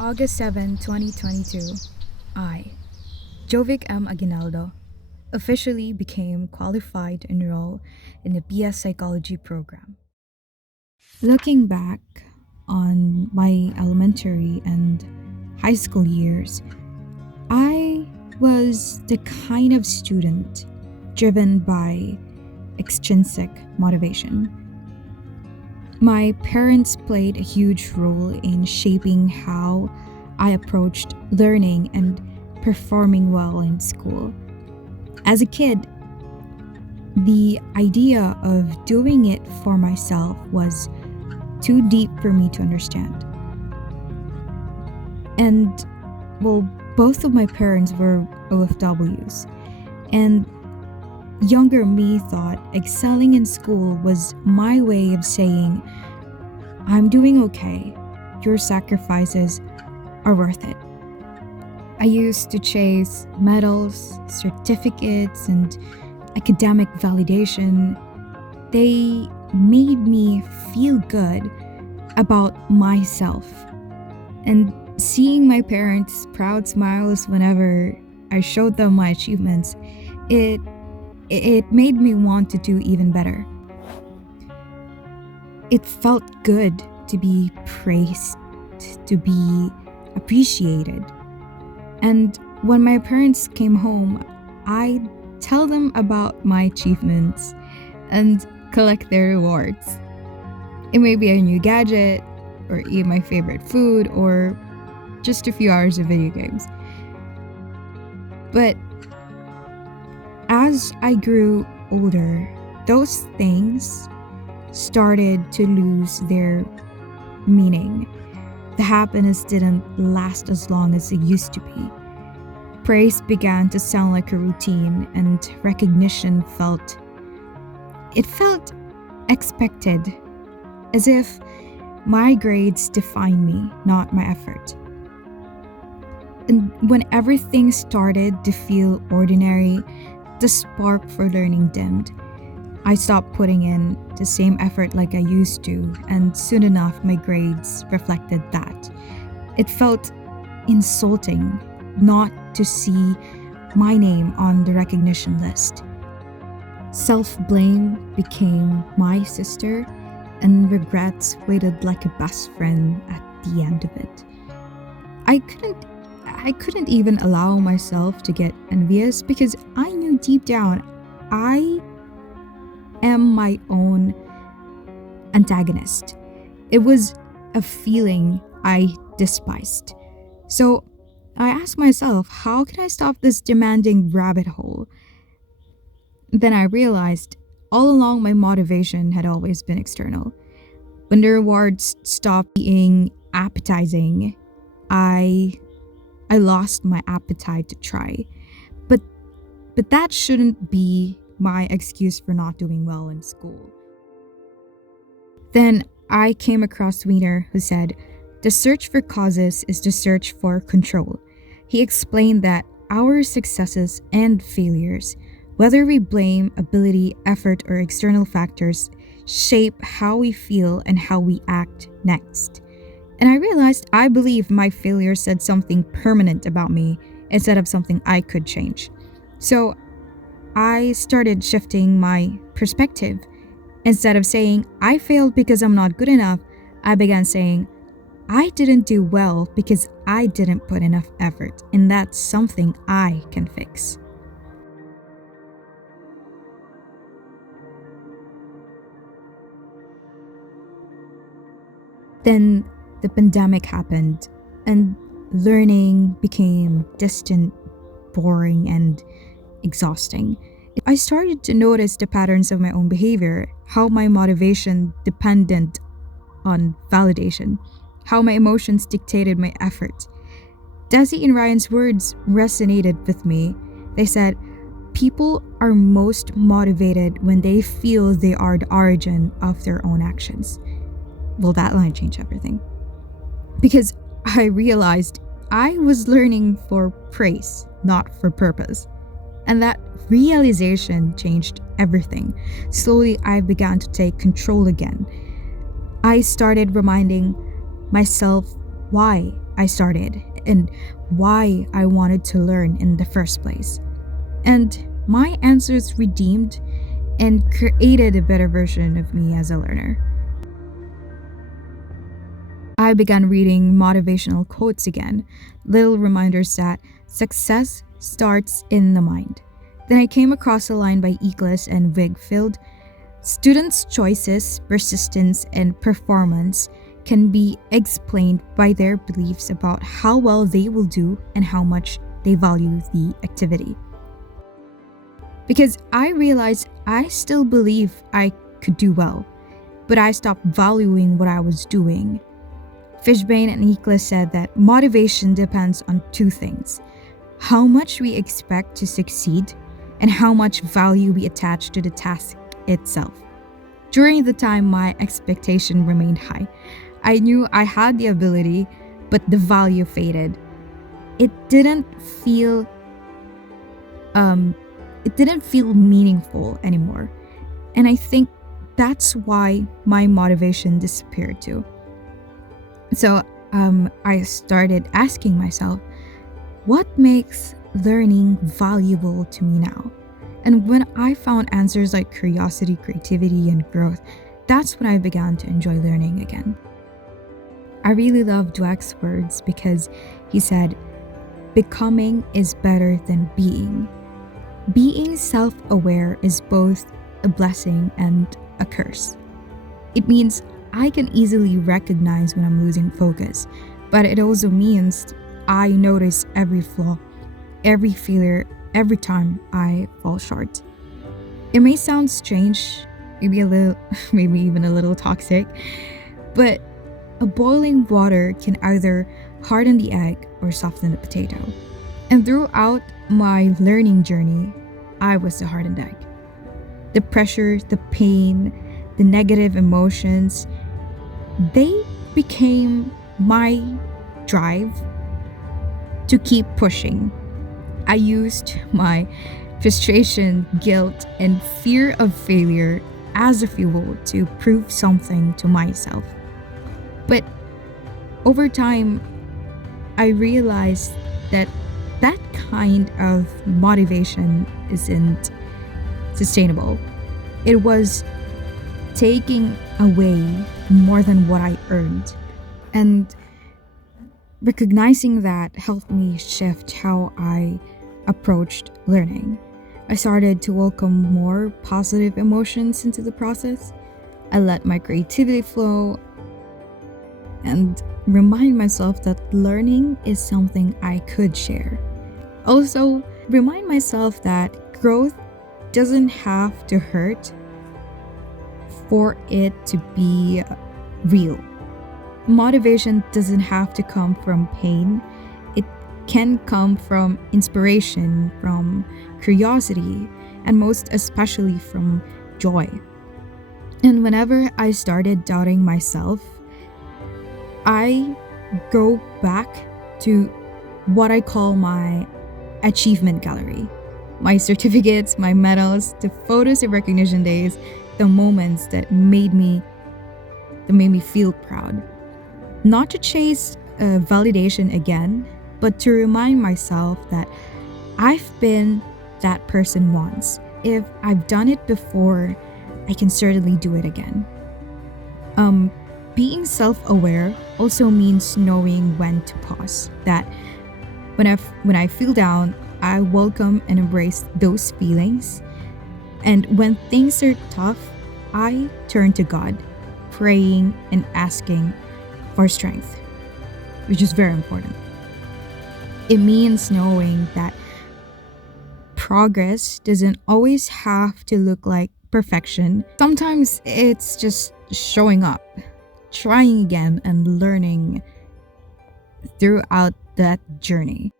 August 7, 2022, I, Jovic Aguinaldo, officially became qualified to enroll in the BS Psychology program. Looking back on my elementary and high school years, I was the kind of student driven by extrinsic motivation. My parents played a huge role in shaping how I approached learning and performing well in school. As a kid, the idea of doing it for myself was too deep for me to understand. And, well, both of my parents were OFWs, and younger me thought excelling in school was my way of saying, I'm doing okay, your sacrifices are worth it. I used to chase medals, certificates, and academic validation. They made me feel good about myself. And seeing my parents' proud smiles whenever I showed them my achievements, it made me want to do even better. It felt good to be praised, to be appreciated. And when my parents came home, I'd tell them about my achievements and collect their rewards. It may be a new gadget, or eat my favorite food, or just a few hours of video games. But as I grew older, those things started to lose their meaning. The happiness didn't last as long as it used to be. Praise began to sound like a routine, and recognition felt expected, as if my grades define me, not my effort. And when everything started to feel ordinary, the spark for learning dimmed. I stopped putting in the same effort like I used to, and soon enough my grades reflected that. It felt insulting not to see my name on the recognition list. Self-blame became my sister, and regrets waited like a best friend at the end of it. I couldn't even allow myself to get envious because I knew deep down I am my own antagonist. It was a feeling I despised. So I asked myself, how can I stop this demanding rabbit hole? Then I realized all along my motivation had always been external. When the rewards stopped being appetizing, I lost my appetite to try. But that shouldn't be my excuse for not doing well in school. Then I came across Wiener, who said, the search for causes is the search for control. He explained that our successes and failures, whether we blame ability, effort, or external factors, shape how we feel and how we act next. And I realized I believed my failure said something permanent about me instead of something I could change. So I started shifting my perspective. Instead of saying, I failed because I'm not good enough, I began saying, I didn't do well because I didn't put enough effort, and that's something I can fix. Then the pandemic happened, and learning became distant, boring, and exhausting. I started to notice the patterns of my own behavior, how my motivation depended on validation, how my emotions dictated my effort. Desi and Ryan's words resonated with me. They said, people are most motivated when they feel they are the origin of their own actions. Well, that line changed everything. Because I realized I was learning for praise, not for purpose. And that realization changed everything. Slowly, I began to take control again. I started reminding myself why I started and why I wanted to learn in the first place. And my answers redeemed and created a better version of me as a learner. I began reading motivational quotes again, little reminders that success starts in the mind. Then I came across a line by Eagles and Wigfield. Students' choices, persistence, and performance can be explained by their beliefs about how well they will do and how much they value the activity. Because I realized I still believe I could do well, but I stopped valuing what I was doing. Fishbane and Niklas said that motivation depends on two things: how much we expect to succeed and how much value we attach to the task itself. During the time my expectation remained high, I knew I had the ability, but the value faded. It didn't feel it didn't feel meaningful anymore. And I think that's why my motivation disappeared too. So I started asking myself, what makes learning valuable to me now? And when I found answers like curiosity, creativity, and growth, that's when I began to enjoy learning again. I really love Dweck's words because he said, becoming is better than being. Being self-aware is both a blessing and a curse. It means I can easily recognize when I'm losing focus, but it also means I notice every flaw, every failure, every time I fall short. It may sound strange, maybe maybe even a little toxic, but a boiling water can either harden the egg or soften the potato. And throughout my learning journey, I was the hardened egg. The pressure, the pain, the negative emotions, they became my drive to keep pushing. I used my frustration, guilt, and fear of failure as a fuel to prove something to myself. But over time, I realized that that kind of motivation isn't sustainable. It was taking away more than what I earned. And recognizing that helped me shift how I approached learning. I started to welcome more positive emotions into the process. I let my creativity flow and remind myself that learning is something I could share. Also, remind myself that growth doesn't have to hurt for it to be real. Motivation doesn't have to come from pain. It can come from inspiration, from curiosity, and most especially from joy. And whenever I started doubting myself, I go back to what I call my achievement gallery. My certificates, my medals, the photos of recognition days, the moments that made me feel proud. Not to chase validation again, but to remind myself that I've been that person once. If I've done it before, I can certainly do it again. Being self-aware also means knowing when to pause. That when I feel down, I welcome and embrace those feelings. And when things are tough, I turn to God, praying and asking for strength, which is very important. It means knowing that progress doesn't always have to look like perfection. Sometimes it's just showing up, trying again, and learning throughout that journey.